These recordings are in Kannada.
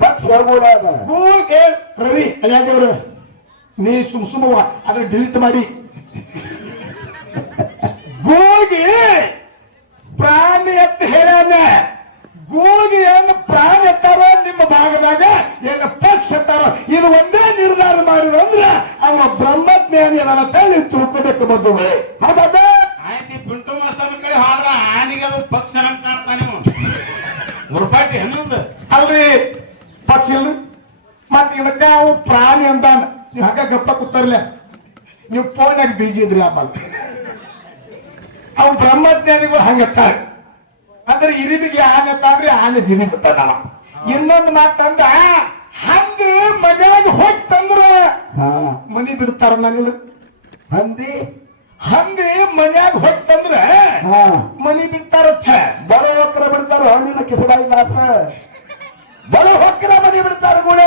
ಪಕ್ಷ ರವಿ ಅಯ್ಯಾದೇವ್ರ ನೀ ಸುಮ್ ಸುಮ್ಮವ ಅದ್ರ ಡಿಲೀಟ್ ಮಾಡಿ. ಗೂಗಿ ಪ್ರಾಣಿ ಅಂತ ಹೇಳ ಗೂಗಿ ಏನು ಪ್ರಾಣಿ ಎತ್ತಾರೋ ನಿಮ್ಮ ಭಾಗದಾಗ ಏನು ಪಕ್ಷ ಎತ್ತಾರೋ ಇದು ಒಂದೇ ನಿರ್ಧಾರ ಮಾಡಿದ್ರು ಅಂದ್ರೆ ಅವ ಬ್ರಹ್ಮಜ್ಞಾನಿ ನನ್ನ ತಳ್ಳಿ ತಿಳ್ಕೋಬೇಕು ಮದುವೆ ಹೌದಾ ಆಯ್ತು ಪಿಂಟು ಮಾಸ್ತರ್ ಕಡೆ ಹೋದ್ರ ಆನಿಗೆ ಅದು ಪಕ್ಷ ಅಂತ ಕಾಣ್ತಾನೆ ಇವ. ಮುರ್ಪಾಟಿ ಹನ್ನೊಂದು. ಅಲ್ರಿ ಪಕ್ಷಿ ಇಲ್ರಿ? ಮತ್ ಇದಕ್ಕ ಅವು ಪ್ರಾಣಿ ಅಂತಾನ ನೀವು ಹಂಗ ಗಪ್ಪ ಕೂತಾರಲ್ಲ. ನೀವು ಫೋನಾಗ ಬಿಜಿ ಇದ್ರಿ ಆಮೇಲೆ ಅವು ಬ್ರಹ್ಮಜ್ಞಾನಿಗಳು ಹಂಗತ್ತಾರೆ ಅಂದ್ರೆ ಇರಿದಿಗೆ ಆನೆ ತಾಂದ್ರೆ ಆನೆ ದಿನಿ ಬಿತ್ತಾನ ಇನ್ನೊಂದು ಮಾತಂದ ಹಂದಿ ಮನ್ಯಾಗ ಹೋಗಿ ತಂದ್ರ ಹಾ. ಮನಿ ಬಿಡ್ತಾರ ನನಗೆ ಹಂದಿ? ಹಂದಿ ಮನ್ಯಾಗ ಹೋಗಿ ತಂದ್ರ ಹಾ. ಮನಿ ಬಿಡ್ತಾರತ್ತ ಬರೋ ಹೊಕ್ಕರ ಬಿಡ್ತಾರ ಹಣ್ಣಿನ ಕಿಸಡಾಯಿ ದಾಸ ಬಡ ಹೊಕ್ಕರ ಮನೆ ಬಿಡ್ತಾರ ಕೂಡ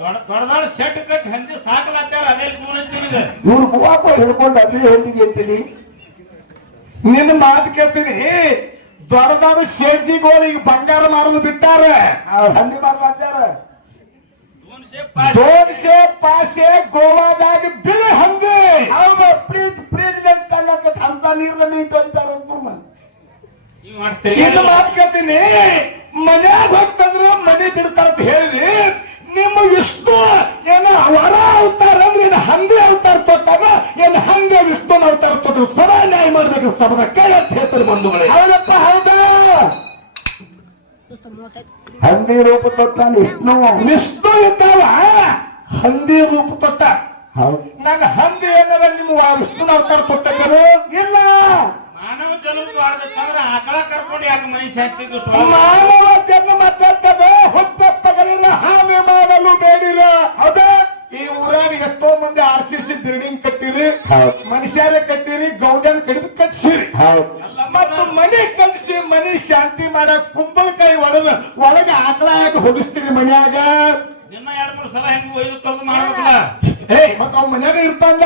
ದೊಡ್ಡ ದೊಡ್ಡ ದೊಡ್ಡ ಸೆಟ್ ಕಟ್ಟಿ ಹಂದಿ ಸಾಕಲಾಗ್ತಾರ ಅದೇ ಫೋನ್ ಹಚ್ಚಿನಿದೆ ಇವ್ರು ಮೂವಾಕ ಹಿಡ್ಕೊಂಡು ಅದೇ ಹೆಂಡಿಗೆ ಅಂತೀನಿ ನಿನ್ನ ಮಾತು ಕೇಳ್ತೀನಿ ದೊಡ್ಡ ದೊಡ್ಡ ಶೇರ್ಜಿಗಳು ಈಗ ಬಂಗಾರ ಮಾರಲು ಬಿಟ್ಟಾರ ಹಂದಿ ಮಾಡ್ಲಾಗ್ತಾರ ದೋನ್ಸೆ ಪಾಸೆ ಗೋವಾದಾಗ ಬಿಳಿ ಹಂದಿ ಹೌದು ಪ್ರೀತ್ ಪ್ರೀತಿಲೆಂಟ್ ಅನ್ನಕ ಅಂತ ನೀರ್ನ ನೀ ತೊಳಿತಾರ ನೀವು ಮಾತುಕತೀನಿ ಮನ್ಯಾಗ ಹೋಗ್ತಂದ್ರೆ ಮನೆ ಬಿಡ್ತಾರ ಅಂತ ಹೇಳಿದಿ. ನಿಮ್ಮ ವಿಷ್ಣು ಏನ ವರ ಅವತಾರ ಅಂದ್ರೆ ಏನು ಹಂದಿ ಅವತಾರ ತೊಟ್ಟಾಗ ಏನು ಹಂಗೆ ವಿಷ್ಣು ಅವತಾರ ತೊಟ್ಟು ಸದಾ ನ್ಯಾಯ ಮಾಡ್ಬೇಕು ಸಬದ ಕೈ ಅಂತ ಹೇಳ್ತಾರೆ ಬಂಧುಗಳೇ. ಹೌದಪ್ಪ ಹೌದಾ. ಹಂದಿ ರೂಪ ತೊಟ್ಟ ವಿಷ್ಣು? ವಿಷ್ಣು ಇದ್ದಾವ. ಹಂದಿ ರೂಪ ತೊಟ್ಟ ಹೌದು. ನನ್ನ ಹಂದಿ ಏನಾರ ನಿಮ್ಮ ವಿಷ್ಣು ಅವತಾರ ತೊಟ್ಟ ಇಲ್ಲ. ಮಾನವ ಜನ್ಮಕ್ಕೆ ಆಡ್ಬೇಕಂದ್ರೆ ಆಕಳ ಕರ್ಕೊಂಡು ಯಾಕೆ ಮನುಷ್ಯ ಹಚ್ಚಿದ್ದು ಮಾನವ ಜನ್ಮ ತಟ್ಟದ ಹುಟ್ಟಪ್ಪಗಳಿಲ್ಲ ಹಾನಿ ಮಾಡಲು ಬೇಡಿರ. ಅದೇ ಈ ಊರಾಗ ಎಷ್ಟೋ ಮಂದಿ ಆರ್ ಸಿ ಸಿ ಬಿಲ್ಡಿಂಗ್ ಕಟ್ಟಿರಿ ಮನುಷ್ಯರ ಕಟ್ಟಿರಿ ಗೌಡನ್ ಕಡಿದು ಕಟ್ಸಿರಿ. ಹೌದು. ಮತ್ತು ಮನೆ ಕಲಿಸಿ ಮನೆ ಶಾಂತಿ ಮಾಡಕ್ ಕುಂಬಳಕಾಯಿ ಒಳಗ ಒಳಗ ಆಕಳ ಹಾಕಿ ಹೊಡಿಸ್ತೀರಿ ಮನ್ಯಾಗ. ನಿನ್ನ ಎರಡು ಮೂರು ಸಲ ಹೆಂಗ್ ಒಯ್ದು ತಂದು ಮಾಡ್ಬೇಕಲ್ಲ? ಏ ಮತ್ತ ಅವ್ ಮನ್ಯಾಗ ಇರ್ತಾನ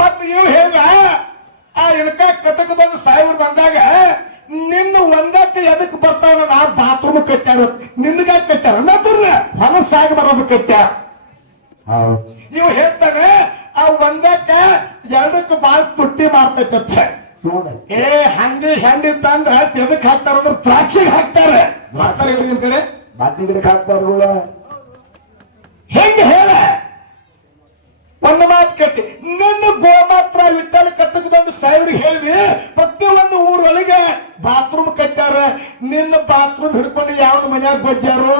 ಮತ್ತ ಇವ್ ಹೇಗ ಆ ಇಳಕ ಕಟಕದೊಂದು ಸಾಯಿಬ್ರು ಬಂದಾಗ ನಿನ್ನ ಒಂದಕ್ಕೆ ಎದಕ್ ಬರ್ತಾವ ನಾ ಬಾತ್ರೂಮ್ ಕಟ್ಟ್ಯಾರ ನಿನ್ಗ ಕಟ್ಟ್ಯಾರ ನಾ ಹೊಲಸಾಗಿ ಬರೋದು ಕಟ್ಟ್ಯಾರ ನೀವು ಹೇಳ್ತಾನೆ ಆ ಒಂದಕ್ಕ ಎರಡಕ್ಕೆ ಬಾಳ ತುಟ್ಟಿ ಮಾಡ್ತೈತೆ ನೋಡ. ಏ ಹಂಗೆ ಹೆಂಡಿತ್ತಂದ್ರ ಎದಕ್ ಹಾಕ್ತಾರ ಅಂದ್ರೆ ದ್ರಾಕ್ಷಿಗೆ ಹಾಕ್ತಾರೆ. ಮಾಡ್ತಾರೆ ನಿಮ್ ಕಡೆ. ಬಾತಿ ಗಿಡಕ್ಕೆ ಹಾಕ್ತಾರಲ್ಲ ಹೆಂಗ ಹೇಳ ಒಂದು ನನ್ನ ನಿನ್ನ ಗೋಮಾತ್ರ ವಿಠಲ್ ಕಟ್ಟಕದೊಂದು ಸಾವಿರ ಹೇಳಿ ಪ್ರತಿಯೊಂದು ಊರೊಳಗೆ ಬಾತ್ರೂಮ್ ಕಟ್ಟಾರ ನಿನ್ನ ಬಾತ್ರೂಮ್ ಹಿಡ್ಕೊಂಡು ಯಾವ್ದು ಮನ್ಯಾಗ ಬಜ್ಜಾರು?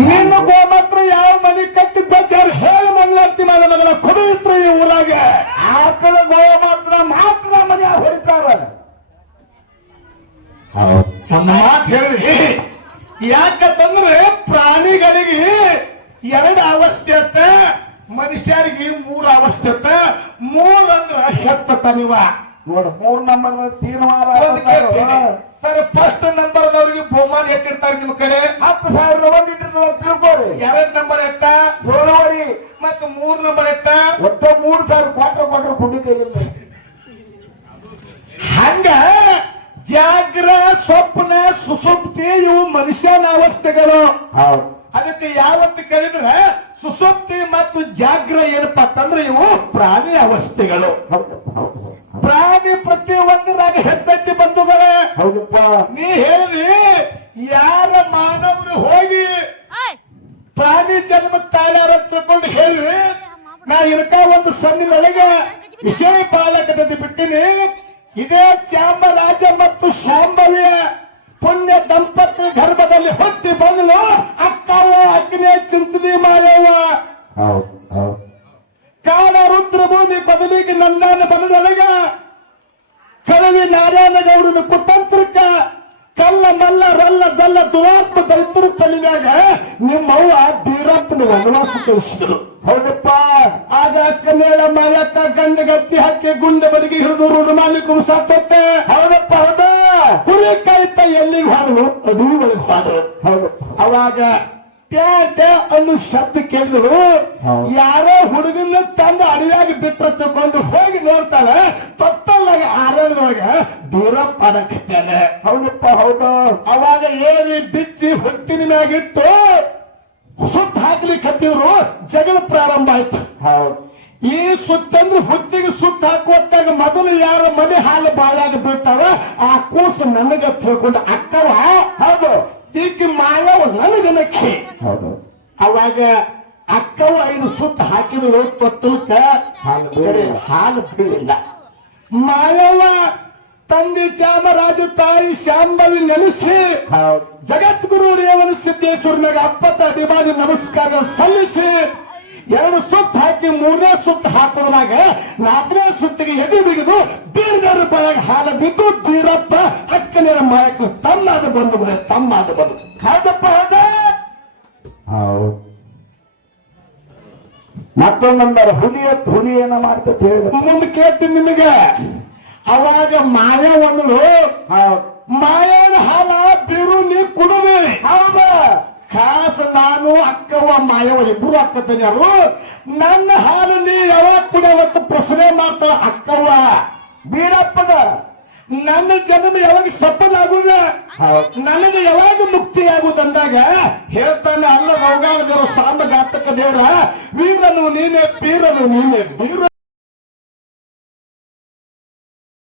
ನಿನ್ನ ಗೋಮಾತ್ರ ಯಾವ ಮನೆ ಕಟ್ಟಿ ಬಜ್ಜಾರು? ಹೇಳಿ ಮಂಗ್ಲಾರ್ತಿ ಮಾಡ ಮಗನ ಈ ಊರಾಗ. ಆಕಳ ಗೋಮಾತ್ರ ಮಾತ್ರ ಮನ್ಯಾಗ ಹೊಡಿತಾರ. ಒಂದು ಮಾತು ಹೇಳಿ. ಯಾಕಂತಂದ್ರೆ ಪ್ರಾಣಿಗಳಿಗೆ ಎರಡು ಅವಸ್ಥೆ ಮನುಷ್ಯರಿಗೆ ಮೂರು ಅವಸ್ಥೆ ಮೂರ್ ಅಂದ್ರ ಹೆತ್ತ ನೀವ ನೋಡ ಮೂರ್ ನಂಬರ್ ಸರ್ ಫಸ್ಟ್ ನಂಬರ್ ಅವ್ರಿಗೆ ಬಹುಮಾನ ಎಟ್ಟಿರ್ತಾರೆ ನಿಮ್ ಕಡೆ? ಹತ್ತು ಸಾವಿರ ಒಂದ್ ತಿಳ್ಕೊರಿ ಎರಡ್ ನಂಬರ್ ಎಟ್ಟ ಏಳುವರಿ ಮತ್ತು ಮೂರ್ ನಂಬರ್ ಎಟ್ಟ ಒಟ್ಟ ಮೂರ್ ಸಾವಿರ ಕ್ವಾಟ್ರ್ ಕ್ವಾಟ್ರ್ ಕುಡಿ ಕೈಯಿಲ್ಲ ಹಂಗ ಜಾಗ್ರ ಸ್ವಪ್ನ ಸುಸುಪ್ತಿ ಇವು ಮನುಷ್ಯನ ಅವಸ್ಥೆಗಳು. ಅದಕ್ಕೆ ಯಾವತ್ತು ಕೇಳಿದ್ರೆ ಸುಸುಪ್ತಿ ಮತ್ತು ಜಾಗ್ರ ಏನಪ್ಪಾ ಅಂತಂದ್ರೆ ಇವು ಪ್ರಾಣಿ ಅವಸ್ಥೆಗಳು. ಪ್ರಾಣಿ ಪ್ರತಿ ಒಂದರಾಗ ಹೆತ್ತಟ್ಟಿ ಬಂಧುಗಳೇ ಹೌದಪ್ಪ. ನೀ ಹೇಳಿ ಯಾರ ಮಾನವರು ಹೋಗಿ ಪ್ರಾಣಿ ಜನ್ಮ ತಾಳ್ಯಾರ ತಿಳ್ಕೊಂಡು ಹೇಳಿ ನಾ ಇರ್ಕ ಒಂದು ಸಣ್ಣಿನೊಳಗೆ ವಿಷಯ ಪಾಲಕದಲ್ಲಿ ಬಿಟ್ಟಿನಿ. ಇದೇ ಚಾಮರಾಜ ಮತ್ತು ಶಾಂಭವಿಯ ಪುಣ್ಯ ದಂಪತಿ ಗರ್ಭದಲ್ಲಿ ಹುಟ್ಟಿ ಬಂದಳು ಅಕ್ಕವ ಅಗ್ನಿ ಚಿಂತನೆ ಮಾಯವ್ವ. ಹೌದು ಹೌದು. ಕಾಲ ರುದ್ರಭೂಮಿ ಬದಲಿಗೆ ನಂದಾನ ಬನದೊಳಗ ಕಳವಿ ನಾರಾಯಣ ಗೌಡನ ಕುತಂತ್ರಕ್ಕ ಕಲ್ಲ ಮಲ್ಲ ರಲ್ಲ ದಲ್ಲ ದುರಾತ್ಮ ದೈತರ ತಲೆಯಾಗ ನಿಮ್ಮವ್ವ ಬೀರಪ್ಪನ ವನವಾಸ ತಿಳಿಸಿದ್ರು ಹೌದಪ್ಪ ಆಗ ಅಕ್ಕನೇಳ ಮಾರಕ್ಕ ಗಂಡ ಗಚ್ಚಿ ಹಾಕಿ ಗುಂಡೆ ಬದಿಗೆ ಹಿಡಿದು ಮಾಲಿ ಕುಸಕತ್ತೆ ಹೌದಪ್ಪ ಹೌದ. ಕುರಿ ಕಾಯ್ತ ಎಲ್ಲಿಗೆ ಹಾಡು ಅದು ಒಳಗೆ ಹೌದು. ಅವಾಗ ಟ್ಯಾಟ ಟ್ಯಾ ಅನ್ನೋ ಶಬ್ದ ಕೇಳಿದ್ರು. ಯಾರೋ ಹುಡುಗನ ತಂದು ಅಡಿಯಾಗಿ ಬಿಟ್ರ ತಗೊಂಡು ಹೋಗಿ ನೋಡ್ತಾಳೆ ತೊಟ್ಟಲ್ಲಾಗ ಆರೋಗ್ಯ ದೂರ ಪಡಕಿದ್ದಾನೆ ಹೌದಪ್ಪ ಹೌದು. ಅವಾಗ ಏನಿ ಬಿಚ್ಚಿ ಹೊತ್ತಿನ ಮ್ಯಾಗಿಟ್ಟು ಸುತ್ತ ಹಾಕ್ಲಿಕ್ಕೆ ಹತ್ತಿದ್ರು ಜಗಳ ಪ್ರಾರಂಭ ಆಯ್ತು. ಹೌದು. ಈ ಸುತ್ತಂದ್ರೆ ಹುತ್ತಿಗೆ ಸುತ್ತ ಹಾಕುವತ್ತಾಗ ಮೊದಲು ಯಾರ ಮನೆ ಹಾಲು ಬಾಳಾಗ ಬೀಳ್ತಾವ ಆ ಕೂಸು ನನಗ ತಿಳ್ಕೊಂಡು ಅಕ್ಕವ ಹೌದು. ಈಕೆ ಮಾಯವ ನನಗನಕ್ಕಿ ಹೌದು. ಅವಾಗ ಅಕ್ಕವ ಐದು ಸುತ್ತ ಹಾಕಿದ್ರು ಹಾಲು ಬೀಳಿಲ್ಲ. ಹಾಲು ಬೀಳಿಲ್ಲ ಮಾಯವ್ವ ತಂದೆ ಚಾಮರಾಜ ತಾಯಿ ಶಾಂಬವಿ ನೆನೆಸಿ ಜಗದ್ಗುರು ರೇವಣ ಸಿದ್ದೇಶ್ವರನಾಗ ಅಪ್ಪತ್ತ ಅಭಿಮಾನಿ ನಮಸ್ಕಾರ ಸಲ್ಲಿಸಿ. ಎರಡು ಸುತ್ತ ಹಾಕಿ ಮೂರನೇ ಸುತ್ತ ಹಾಕೋದಾಗ ನಾಲ್ಕನೇ ಸುತ್ತಿಗೆ ಎದೆ ಬಿಗಿದು ಬೀರ್ಗಾರ ಬಾಯಾಗ ಹಾಲ ಬಿದ್ದು ಬೀರಪ್ಪ ಅಕ್ಕನ ಮಾಯಕ ತಮ್ಮಾದ ಬಂದು ಬರ ತಮ್ಮಾದ ಬಂದು ಹೌದಪ್ಪ ಹೌದ ಹೌದು. ಮತ್ತೊಂದೊಂದರ ಹುಲಿ ಹುಲಿ ಏನ ಮಾಡ್ತೈತೆ ಹೇಳಿದ ಮುಂದೆ ಕೇಳ್ತೀನಿ ನಿಮಗೆ. ಅವಾಗ ಮಾಯ ಒಂದು ಮಾಯನ ಹಾಲ ಬೀರು ನೀ ಕುಡುವೆ. ಹೌದ. ಖಾಸ ನಾನು ಅಕ್ಕವ್ವ ಮಾಯವ ಇಬ್ರು ಅವರು ನನ್ನ ಹಾಲು ನೀ ಯಾವಾಗ ಕುಡಿಯವತ್ತು ಪ್ರಶ್ನೆ ಮಾಡ್ತಾಳ ಅಕ್ಕವ್ವ. ಬೀರಪ್ಪದ ನನ್ನ ಜನ್ಮ ಯಾವಾಗ ಸಪ್ಪನಾಗುದ ನನಗೆ ಯಾವಾಗ ಮುಕ್ತಿ ಆಗುದಂದಾಗ ಹೇಳ್ತಾನೆ ಅಲ್ಲ ರೋಗಾಲ ದೇವರು ಸಾಂಬ ಘಾತಕ ದೇವರ ವೀರನು ನೀನೆ ಪೀರನು ನೀನೆ ಬೀರ